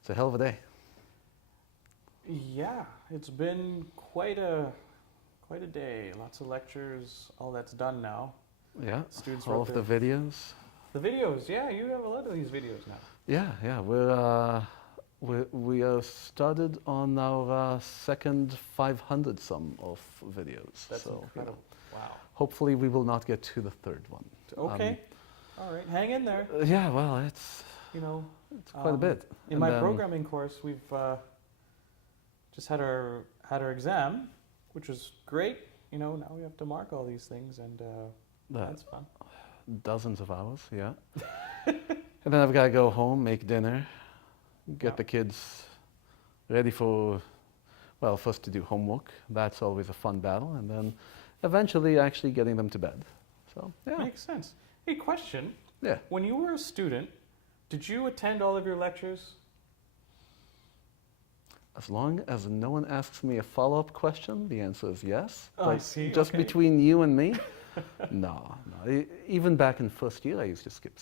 It's a hell of a day. Yeah, it's been quite a day. Lots of lectures. All that's done now. Yeah, Students all wrote of the videos. the videos. Yeah, you have a lot of these videos now. Yeah, we are started on our second 500 some of videos. That's So incredible. Wow. hopefully we will not get to the third one. Okay. All right. Hang in there. Yeah, well, it's You know, quite a bit. in And my then- programming course, we've just had our exam, which was great. You know, now we have to mark all these things, and that's fun. Dozens of hours, yeah. And then I've got to go home, make dinner, get Yeah. the kids ready for, well, first to do homework. That's always a fun battle. And then eventually actually getting them to bed. So, yeah. Makes sense. Hey, question. Yeah. When you were a student, did you attend all of your lectures? As long as no one asks me a follow-up question, the answer is yes. Oh, I But see, just okay. between you and me, no. Even back in first year, I used to skip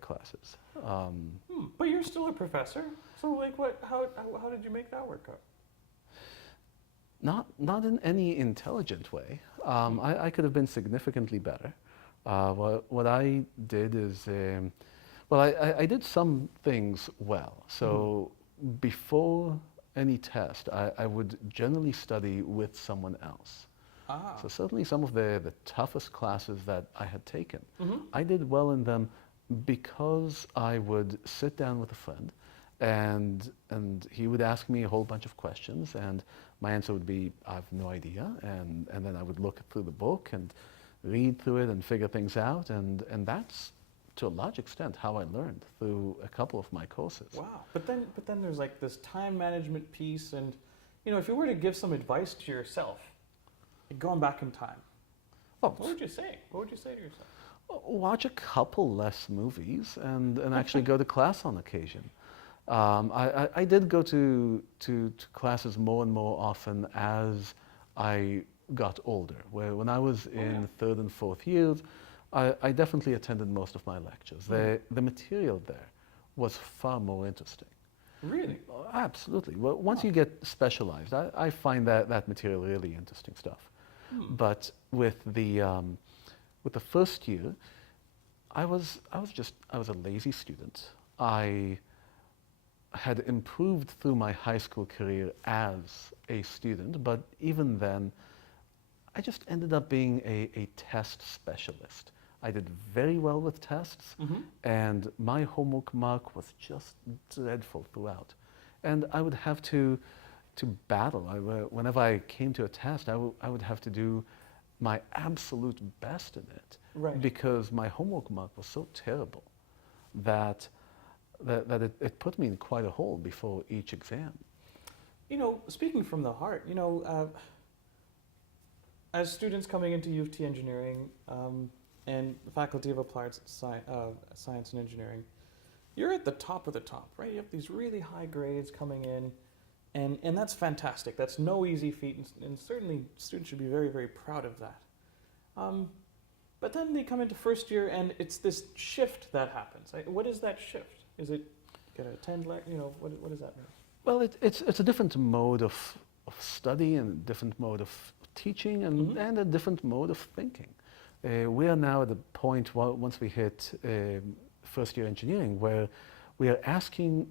classes. But you're still a professor. So, like, what? How did you make that work out? Not in any intelligent way. I could have been significantly better. What I did is, well, I did some things well. So before any test, I would generally study with someone else. Ah. So certainly some of the toughest classes that I had taken, Mhm. I did well in them because I would sit down with a friend and he would ask me a whole bunch of questions and my answer would be, I have no idea. And then I would look through the book and read through it and figure things out. And that's, to a large extent, how I learned through a couple of my courses. Wow. But then there's like this time management piece, and you know, if you were to give some advice to yourself, like going back in time, Oh, what would you say? What would you say to yourself? watch a couple less movies and actually go to class on occasion. I did go to classes more and more often as I got older. Where when I was in third and fourth years, I definitely attended most of my lectures. The material there was far more interesting. Really? Absolutely. Well, once you get specialized, I find that material really interesting stuff. But with the first year, I was a lazy student. I had improved through my high school career as a student, but even then, I just ended up being a test specialist. I did very well with tests, and my homework mark was just dreadful throughout. And I would have to battle. Whenever I came to a test, I would have to do my absolute best in it, Right. because my homework mark was so terrible that it put me in quite a hole before each exam. You know, speaking from the heart, you know, as students coming into U of T engineering and the Faculty of Applied Science and Engineering, you're at the top of the top, right? You have these really high grades coming in, and that's fantastic. That's no easy feat, and certainly students should be very, very proud of that. But then they come into first year, and it's this shift that happens. What is that shift? Is it gotta attend, you know, what does that mean? Well, it's a different mode of study and a different mode of teaching and a different mode of thinking. We are now at the point, once we hit first year engineering, where we are asking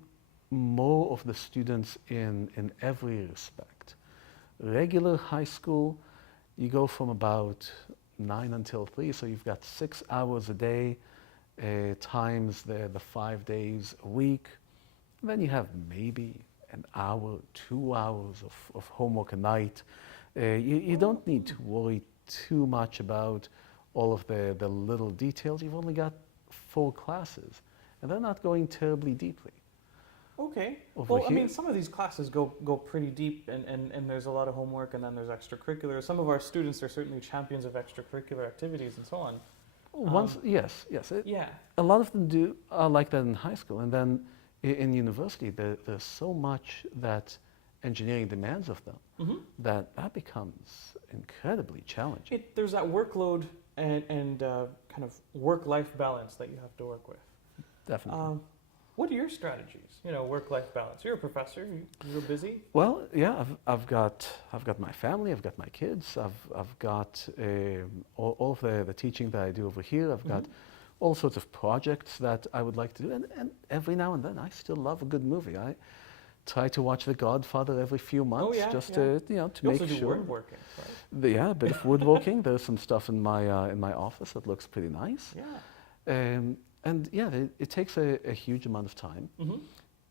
more of the students in every respect. Regular high school, you go from about 9 until 3, so you've got 6 hours a day times the 5 days a week. Then you have maybe an hour, 2 hours of homework a night. You don't need to worry too much about all of the little details. You've only got 4 classes, and they're not going terribly deeply. Okay. Over Well, I here- mean, some of these classes go pretty deep, and there's a lot of homework, and then there's extracurricular. Some of our students are certainly champions of extracurricular activities and so on. Yes. Yeah. A lot of them are like that in high school, and then in university, there's so much that engineering demands of them that becomes incredibly challenging. There's that workload and kind of work-life balance that you have to work with. Definitely. What are your strategies? You know, work-life balance. You're a professor. You're busy. Well, yeah, I've got my family, I've got my kids, I've got all of the teaching that I do over here. I've got all sorts of projects that I would like to do, and every now and then I still love a good movie. I try to watch The Godfather every few months, yeah, just yeah. to to You make also do sure. woodworking, right? Yeah, a bit of woodworking. There's some stuff in my office that looks pretty nice. Yeah. And yeah, it takes a huge amount of time. Mm-hmm.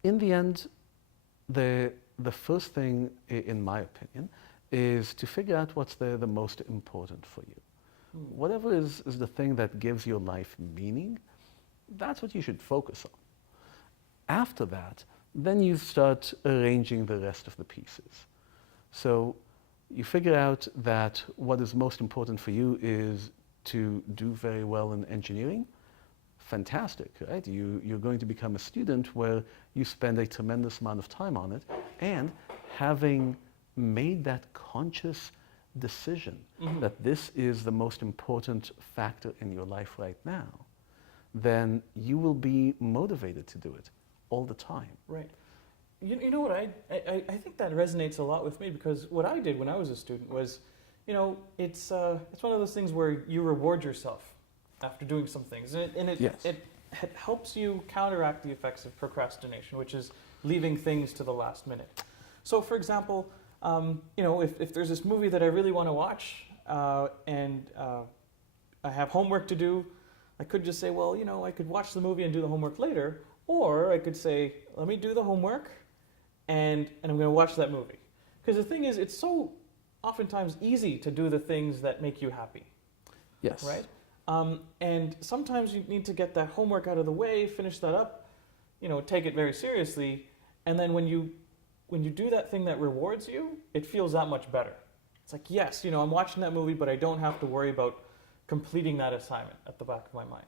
In the end, the first thing, in my opinion, is to figure out what's the most important for you. Whatever is the thing that gives your life meaning, that's what you should focus on. After that, then you start arranging the rest of the pieces. So you figure out that what is most important for you is to do very well in engineering. Fantastic, right? You're going to become a student where you spend a tremendous amount of time on it, and having made that conscious decision that this is the most important factor in your life right now, then you will be motivated to do it all the time. Right. You know what, I think that resonates a lot with me, because what I did when I was a student was, you know, it's one of those things where you reward yourself after doing some things, and Yes. it helps you counteract the effects of procrastination, which is leaving things to the last minute. So, for example, you know, if there's this movie that I really want to watch, and I have homework to do, I could just say, well, you know, I could watch the movie and do the homework later, or I could say, let me do the homework, and I'm going to watch that movie. Because the thing is, it's so oftentimes easy to do the things that make you happy, Yes. right? And sometimes you need to get that homework out of the way, finish that up, you know, take it very seriously, and then when you do that thing that rewards you, it feels that much better. It's like, yes, you know, I'm watching that movie, but I don't have to worry about completing that assignment at the back of my mind.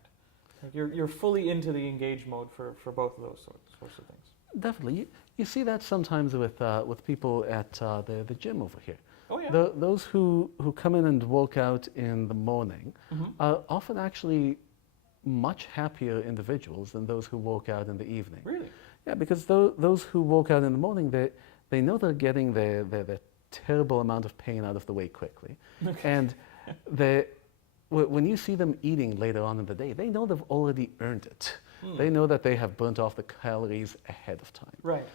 Like you're fully into the engage mode for both of those sorts of things. Definitely. You see that sometimes with people at the gym over here. Oh yeah. Those who come in and work out in the morning are often actually much happier individuals than those who work out in the evening. Really? Yeah, because those who work out in the morning, they know they're getting the terrible amount of pain out of the way quickly. And when you see them eating later on in the day, they know they've already earned it. They know that they have burnt off the calories ahead of time. Right.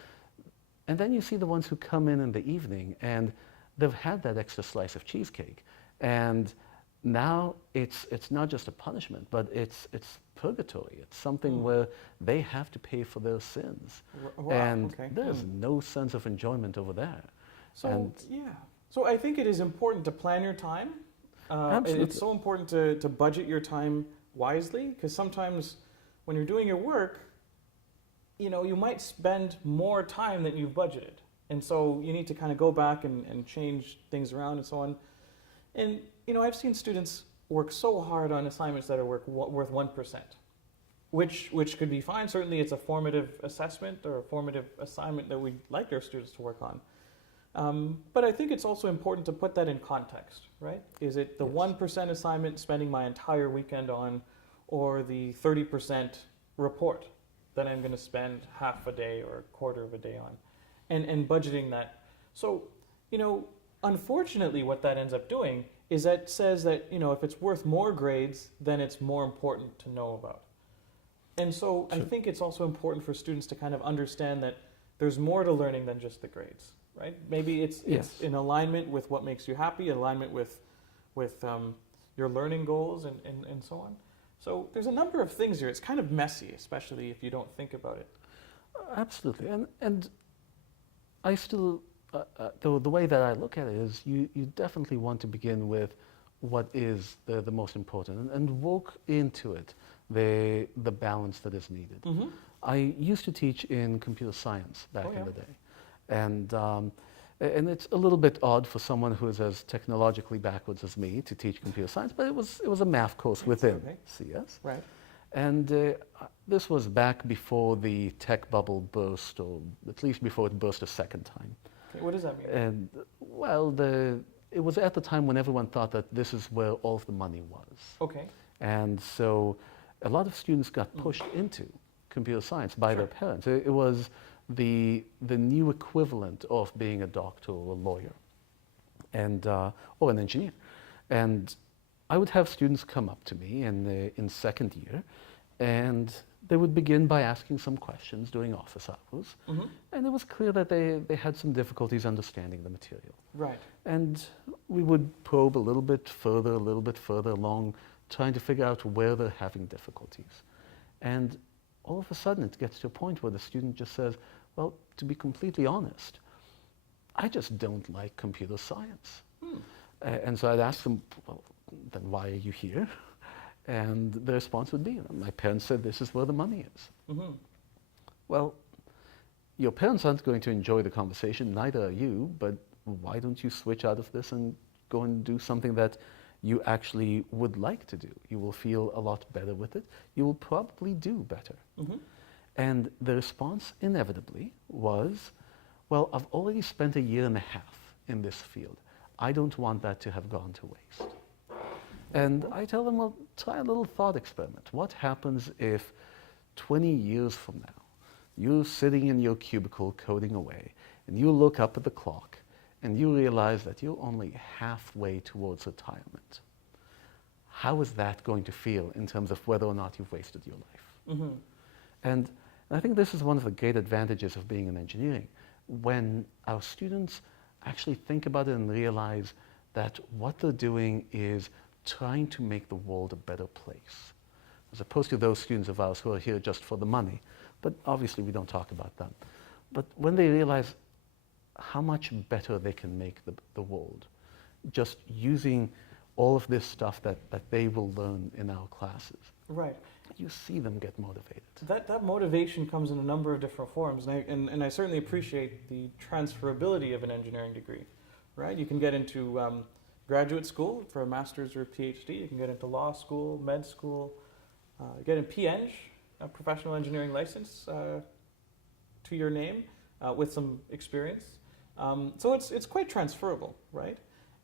And then you see the ones who come in the evening and they've had that extra slice of cheesecake. And now it's not just a punishment, but it's purgatory. It's something where they have to pay for their sins. Wow, and okay. there's no sense of enjoyment over there. So And- yeah. So I think it is important to plan your time. Absolutely. It's so important to budget your time wisely, because sometimes when you're doing your work, you know, you might spend more time than you've budgeted. And so you need to kind of go back and change things around and so on. And, you know, I've seen students work so hard on assignments that are worth 1%, which could be fine. Certainly it's a formative assessment or a formative assignment that we'd like our students to work on. But I think it's also important to put that in context, right? Is it the 1% assignment spending my entire weekend on, or the 30% report that I'm going to spend half a day or a quarter of a day on, and budgeting that. So, you know, unfortunately what that ends up doing is that says that, you know, if it's worth more grades, then it's more important to know about. And so I think it's also important for students to kind of understand that there's more to learning than just the grades, right? Maybe it's in alignment with what makes you happy, alignment with your learning goals and so on. So there's a number of things here. It's kind of messy, especially if you don't think about it. Absolutely. And I still, the way that I look at it is you definitely want to begin with what is the most important and work into it the balance that is needed. Mm-hmm. I used to teach in computer science back in the day. And it's a little bit odd for someone who is as technologically backwards as me to teach computer science, but it was a math course within CS. Right. And this was back before the tech bubble burst, or at least before it burst a second time. Okay, what does that mean? And well, it was at the time when everyone thought that this is where all of the money was. Okay. And so a lot of students got pushed into computer science by their Sure. parents. It was the new equivalent of being a doctor or a lawyer, and or an engineer. And I would have students come up to me in second year, and they would begin by asking some questions during office hours, Mm-hmm. and it was clear that they had some difficulties understanding the material. Right. And we would probe a little bit further along, trying to figure out where they're having difficulties. And all of a sudden, it gets to a point where the student just says, well, to be completely honest, I just don't like computer science. Hmm. And so I'd ask them, well, then why are you here? And the response would be, my parents said this is where the money is. Mm-hmm. Well, your parents aren't going to enjoy the conversation, neither are you, but why don't you switch out of this and go and do something that you actually would like to do? You will feel a lot better with it. You will probably do better. Mm-hmm. And the response inevitably was, well, I've already spent 1.5 years in this field. I don't want that to have gone to waste. And I tell them, well, try a little thought experiment. What happens if 20 years from now, you're sitting in your cubicle coding away, and you look up at the clock, and you realize that you're only halfway towards retirement? How is that going to feel in terms of whether or not you've wasted your life? Mm-hmm. And I think this is one of the great advantages of being in engineering. When our students actually think about it and realize that what they're doing is trying to make the world a better place, as opposed to those students of ours who are here just for the money. But obviously we don't talk about them. But when they realize how much better they can make the world, just using all of this stuff that they will learn in our classes, Right. you see them get motivated. That motivation comes in a number of different forms, and I certainly appreciate the transferability of an engineering degree, right? You can get into graduate school for a master's or a PhD. You can get into law school, med school, get a PEng, a professional engineering license to your name with some experience. So it's quite transferable, right?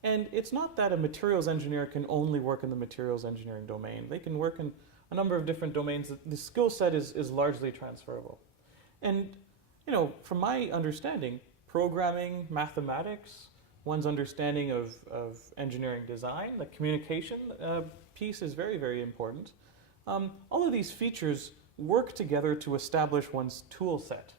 And it's not that a materials engineer can only work in the materials engineering domain. They can work in a number of different domains. The skill set is largely transferable. And, you know, from my understanding, programming, mathematics, one's understanding of engineering design, the communication piece is very, very important. All of these features work together to establish one's tool set,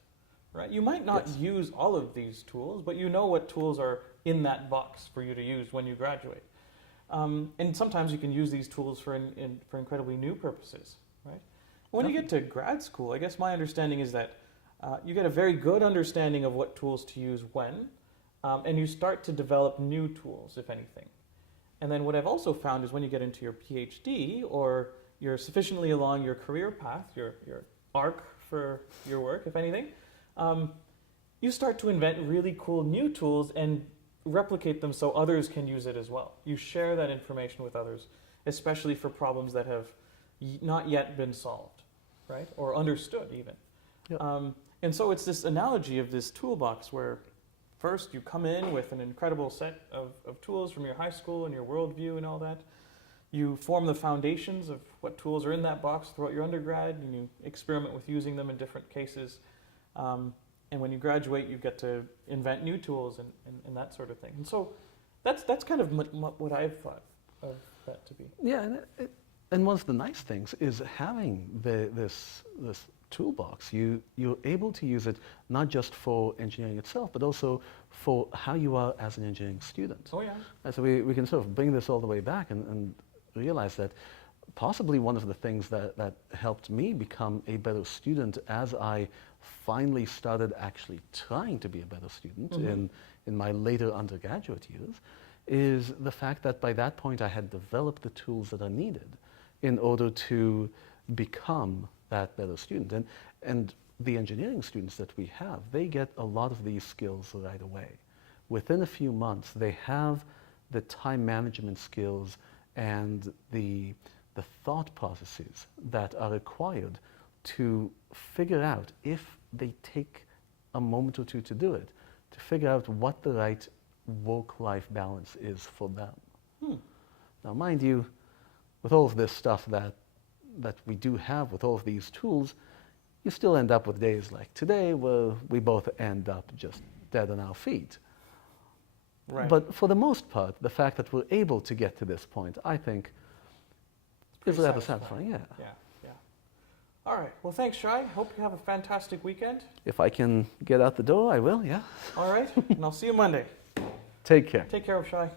right? You might not Yes. use all of these tools, but you know what tools are in that box for you to use when you graduate. And sometimes you can use these tools for incredibly new purposes, right? When you get to grad school, I guess my understanding is that you get a very good understanding of what tools to use when, and you start to develop new tools, if anything. And then what I've also found is when you get into your PhD, or you're sufficiently along your career path, your arc for your work, if anything, you start to invent really cool new tools and replicate them so others can use it as well. You share that information with others, especially for problems that have not yet been solved, right? Or understood even. Yep. And so it's this analogy of this toolbox where first you come in with an incredible set of tools from your high school and your worldview and all that. You form the foundations of what tools are in that box throughout your undergrad, and you experiment with using them in different cases. And when you graduate, you get to invent new tools and that sort of thing. And so that's kind of what I've thought of that to be. Yeah, and one of the nice things is having this toolbox. You're able to use it not just for engineering itself, but also for how you are as an engineering student. Oh, yeah. And so we can sort of bring this all the way back and realize that possibly one of the things that helped me become a better student as I finally started actually trying to be a better student Mm-hmm. in my later undergraduate years is the fact that by that point I had developed the tools that are needed in order to become that better student. And the engineering students that we have, they get a lot of these skills right away. Within a few months, they have the time management skills and the thought processes that are required to figure out, if they take a moment or two to do it, to figure out what the right work-life balance is for them. Now, mind you, with all of this stuff that we do have, with all of these tools, you still end up with days like today where we both end up just dead on our feet. Right. But for the most part, the fact that we're able to get to this point, I think, is pretty rather satisfying. satisfying. Yeah. Yeah, yeah. All right. Well, thanks, Shai. Hope you have a fantastic weekend. If I can get out the door, I will. Yeah. All right. And I'll see you Monday. Take care. Take care of Shai.